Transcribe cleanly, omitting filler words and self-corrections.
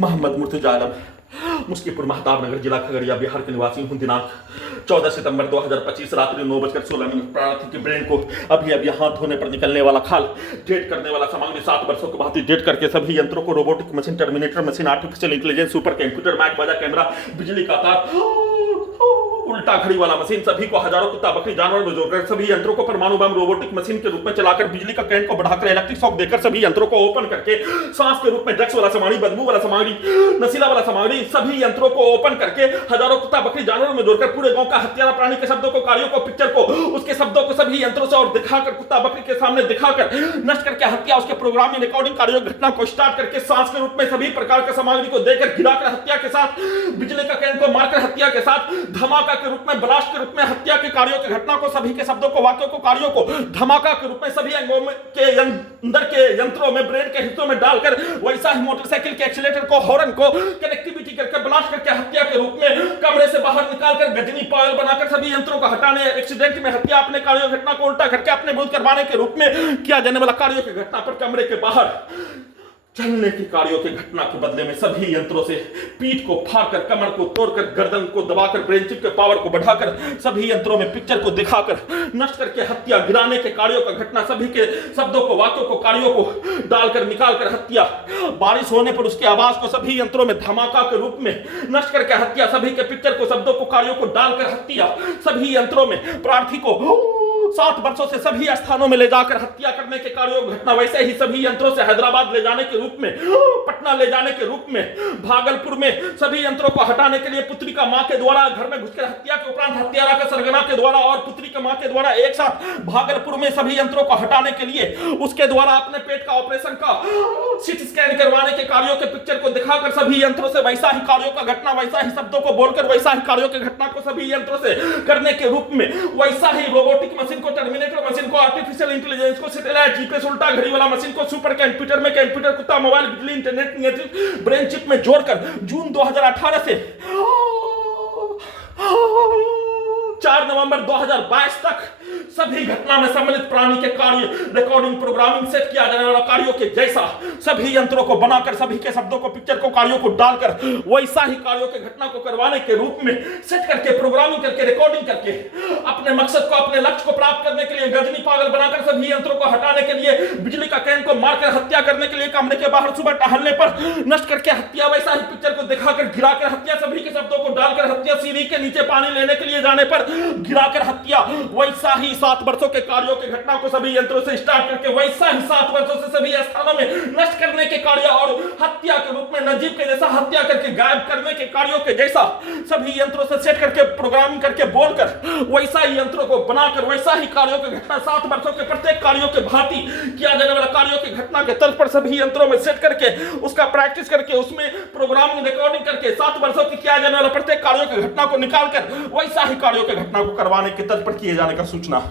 मोहम्मद मुर्तजा आलम, मुस्कीपुर महताब नगर, जिला खगड़िया, बिहार के निवासी हूँ। दिनांक 14 सितंबर 2025 रात्रि 9:16 प्रार्थी के ब्रेन को अभी हाथ धोने पर निकलने वाला खाल, डेट करने वाला सामग्री 7 वर्षों के बाद डेट करके सभी यंत्रों को robotic machine, terminator machine, artificial intelligence, super computer, मैक बाजा, कैमरा, बिजली का तार, उल्टा घड़ी वाला मशीन, सभी को हजारों कुत्ता बकरी जानवर में जोड़कर सभी यंत्रों को परमाणु बम रोबोटिक मशीन के रूप में चलाकर बिजली का करंट को बढ़ाकर इलेक्ट्रिक शॉक देकर सभी यंत्रों को ओपन करके सांस के रूप में ड्रग्स वाला सामग्री, बदबू वाला सामग्री, नशीला वाला सामग्री, सभी यंत्रों को ओपन करके हजारों कुत्ता बकरी जानवरों में जोड़कर पूरे गांव का हत्यारा प्राणी के शब्दों को, कार्यों को, पिक्चर को, उसके शब्दों को सभी यंत्रों से और दिखाकर कुत्ता बकरी के सामने दिखाकर नष्ट करके हत्या, उसके प्रोग्रामिंग, रिकॉर्डिंग, कार्यों, घटना को स्टार्ट करके सांस के रूप में सभी प्रकार के सामग्री को देकर गिराकर हत्या के साथ, बिजली का करंट को मारकर हत्या के साथ, धमाका के रूप में, ब्लास्ट के रूप में हत्या के कार्यों की घटना को, सभी के शब्दों को, वाक्यों को, कार्यों को धमाका के रूप में सभी अंगों के अंदर के यंत्रों में, ब्रेन के हिस्सों में डालकर वैसा ही मोटरसाइकिल के एक्सीलेटर को, हॉर्न को कनेक्टिविटी करके ब्लास्ट करके हत्या के रूप में कमरे से बाहर निकालकर गजनी पायल बनाकर सभी यंत्रों को हटाने, एक्सीडेंट में हत्या, अपने कार्यों घटना को उल्टा करके अपने विरुद्ध करवाने के रूप में किया जाने वाला कार्यों की घटना पर कमरे के बाहर चलने की कार्यों की घटना के बदले में सभी यंत्रों से पीठ को फाड़कर, कमर को तोड़कर, गर्दन को दबाकर, ब्रेन चिप के पावर को बढ़ाकर सभी यंत्रों में पिक्चर को दिखाकर नष्ट करके हत्या, गिराने के कार्यों का घटना, सभी के शब्दों को, वाक्यों को, कार्यों को डालकर निकालकर हत्या, बारिश होने पर उसकी आवाज को सभी यंत्रों में धमाका के रूप में नष्ट करके हत्या, सभी के पिक्चर को, शब्दों को, कार्यों को डालकर हत्या, सभी यंत्रों में प्रार्थी को 7 वर्षों से सभी स्थानों में ले जाकर हत्या करने के कार्यों घटना, वैसे ही सभी यंत्रों से हैदराबाद ले जाने के रूप में, पटना ले जाने के रूप में, भागलपुर में सभी यंत्रों को हटाने के लिए पुत्री का मां के द्वारा घर में घुसकर हत्या के उपरांत हत्यारा का सरगना के द्वारा और पुत्री का मां के द्वारा एक साथ भागलपुर में सभी यंत्रों को हटाने के लिए उसके द्वारा अपने पेट का ऑपरेशन का सीटी स्कैन करवाने के कार्यों के पिक्चर को दिखाकर सभी यंत्रों से वैसा ही कार्यों का घटना, वैसा ही शब्दों को बोलकर वैसा ही कार्यों की घटना को सभी यंत्रों से करने के रूप में, वैसा ही रोबोटिक मशीन को, टर्मिनेटर मशीन को, आर्टिफिशियल इंटेलिजेंस को, सैटेलाइट, जीपीएस, उल्टा घड़ी वाला मशीन को, सुपर कंप्यूटर में कंप्यूटर, कुत्ता, मोबाइल, बिजली, इंटरनेट, नियंत्रित ब्रेन चिप में जोड़कर जून 2018 से 4 नवंबर 2022 तक सभी घटना में सम्मिलित प्राणी के कार्य, रिकॉर्डिंग, प्रोग्रामिंग, सेट किया जाने वाला कार्यों के जैसा सभी यंत्रों को बनाकर, सभी के शब्दों को, पिक्चर को, कार्यों को डालकर वैसा ही कार्यों के घटना को करवाने के रूप में सेट करके, प्रोग्रामिंग करके, रिकॉर्डिंग करके अपने मकसद को, अपने लक्ष्य को प्राप्त करने के लिए गजनी पागल बनाकर सभी यंत्रों को हटाने के लिए, बिजली का करंट को मारकर हत्या करने के लिए, कमरे के बाहर सुबह टहलने पर नष्ट करके हत्या, वैसा ही पिक्चर को दिखाकर गिराकर हत्या, सभी के शब्दों को डालकर हत्या, सीढ़ी के नीचे पानी लेने के लिए जाने पर गिराकर हत्या, वैसा ही 7 वर्षों के कार्यों की घटना को सभी यंत्रों से स्टार्ट करके वैसा ही 7 वर्षों से सभी स्थानों में नष्ट करने के कार्य और हत्या के रूप में नजीब के जैसा हत्या करके गायब करने के कार्यों के जैसा सभी यंत्रों से सेट करके, प्रोग्रामिंग करके, बोलकर वैसा ही यंत्रों को बनाकर वैसा ही कार्यों की घटना 7 वर्षों के प्रत्येक कार्यों के भांति किया जाने वाला कार्यों की घटना के तर्ज पर सभी यंत्रों में सेट करके उसका प्रैक्टिस करके उसमें प्रोग्रामिंग, रिकॉर्डिंग करके 7 वर्षों की किया जाने वाला प्रत्येक कार्यों की घटना को निकालकर वैसा ही कार्यों की घटना को करवाने के तर्ज पर किए जाने का सूचना।